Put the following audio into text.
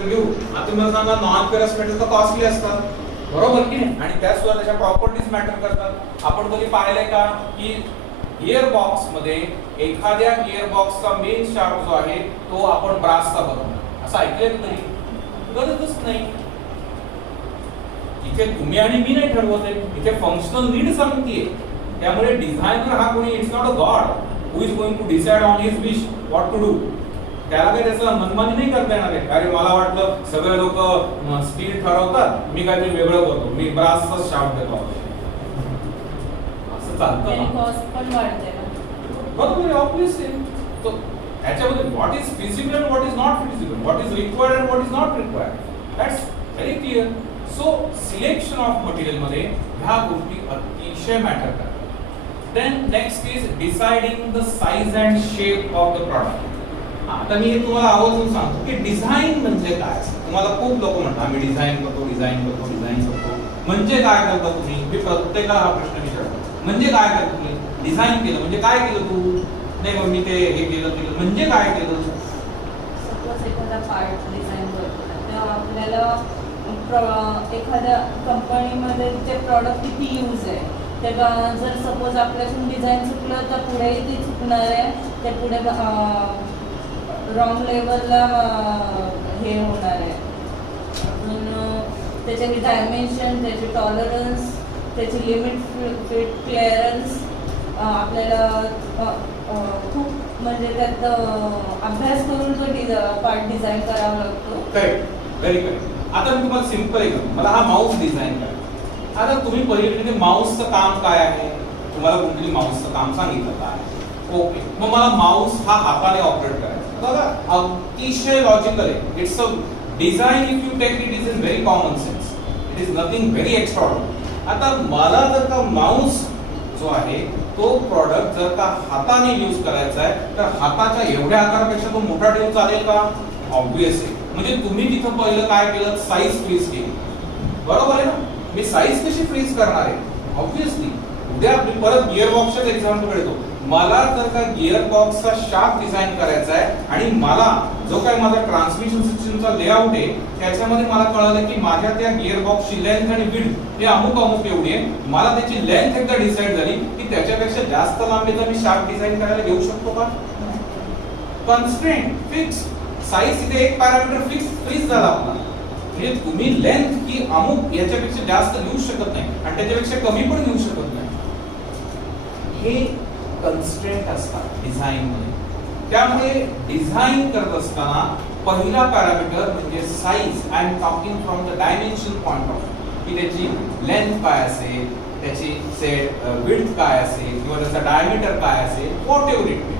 घेऊ. आता मला सांगा नॉन फेरस मेटल तर कॉस्टली असतात, बरोबर की नाही, आणि त्याच सुद्धा त्याच्या प्रॉपर्टीज मॅटर करतात. आपण कधी पाहिलंय का की गिअर बॉक्स मध्ये एखाद्या गिअर बॉक्सचा मेन शाफ्ट जो आहे तो आपण ब्रासचा बनवतो, असं ऐकलंय कधी? गरजच नाही. इथे तुम्ही आणि मी नाही ठरवत आहे, इथे फंक्शनल नीड सांगतेय. त्यामुळे डिझायनर हा कोणी, it's not a god who is going to decide on his wish what to do. त्याला काही त्याचं मनमानी नाही करता येणार आहे. अरे मला वाटलं सगळे लोक स्पीड ठरवतात, मी काहीतरी वेगळं करतो, मी ब्रासचा शाफ्ट देतो, असं चालतं ना? कॉस्ट पण वाढते ना. बरोबर, ऑब्वियसली. तो त्याच्यामध्ये what is feasible and what is not feasible, what is required and what is not required, that's very clear. So selection of material मध्ये ह्या गोष्टी अतिशय मॅटर करतात. Then next is deciding the size and shape of the product. आता मी तुम्हाला आवर्जून सांगतो की डिझाइन म्हणजे काय. तुम्हाला खूप लोक म्हणतात आम्ही डिझाइन करतो, डिझाइन करतो, डिझाइन करतो. म्हणजे काय करता तुम्ही? मी प्रत्येकाला हा प्रश्न विचारतो, म्हणजे काय करता तुम्ही? डिझाइन केलं म्हणजे काय केलं तू? नाही मग मी ते हे केलं म्हणजे काय केलं? सपोज एखादा पार्ट डिझाइन करतो तेव्हा आपल्याला एखाद्या कंपनीमध्ये ते प्रॉडक्ट किती यूज आहे, तेव्हा जर सपोज आपल्यातून डिझाइन चुकलं तर पुढेही ते चुकणार आहे, ते पुढे रॉंग लेवलला हे होणार आहे. अजून त्याचे डायमेन्शन, त्याचे टॉलरन्स, त्याची लिमिट, फिट, क्लिअरन्स आपल्याला खूप म्हणजे त्यात अभ्यास करून तो पार्ट डिझाइन करावा लागतो. Correct, very correct. आता मी तुम्हाला सिंपल एक, मला हा माऊस डिझाइन करायचा. आता तुम्ही पहिले माऊसचं काम काय आहे, तुम्हाला कोणतरी माऊसचं काम सांगितलं काय, ओके, मग मला माऊस हा हाताने ऑपरेट करायचा. बघा अतिशय लॉजिकल आहे. It's a design, if you take it is in very common sense, it is nothing very extraordinary. आता मला जर का माऊस जो आहे तो प्रॉडक्ट जर का हाताने यूज करायचा आहे तर हाताच्या एवढ्या आकारापेक्षा तो मोठा ठेवून चालेल का? ऑब्वियसली. म्हणजे तुम्ही तिथं पहिलं काय केलं, साईज फ्रीज केली, बरोबर आहे ना? मी साईज कशी फ्रीज करणार आहे? ऑब्वियसली. उद्या मी परत गिअर बॉक्सच्याच एक्झाम्पल येतो. मला जर का गिअर बॉक्सचा शाफ्ट डिझाइन करायचा आहे आणि मला जो काही माझा ट्रान्समिशन सिस्टमचा लेआउट आहे त्याच्यामध्ये मला कळलं की माझ्या त्या गिअर बॉक्सची लेंथ आणि विड्थ हे अमुक एवढी आहे, मला त्याची लेंथ एकदा डिसाइड झाली की त्याच्यापेक्षा जास्त लांबीचा मी शाफ्ट डिझाइन करायला घेऊ शकतो का? Constraint fix. साईज इथे एक पॅरामीटर फ्रीज झाला आपला. म्हणजे तुम्ही लेंथ की अमुक याच्यापेक्षा जास्त घेऊ शकत नाही आणि त्याच्यापेक्षा कमी पण घेऊ शकत नाही. हे कन्स्ट्रेंट असतात डिझाइन मध्ये. त्यामुळे डिझाइन करत असताना पहिला पॅरामीटर म्हणजे size. I am talking from the dimension point of view, की त्याची लेंथ काय असेल, त्याची विड्थ काय असेल किंवा त्याचा डायमीटर काय असेल, व्हॉट एव्हर इट.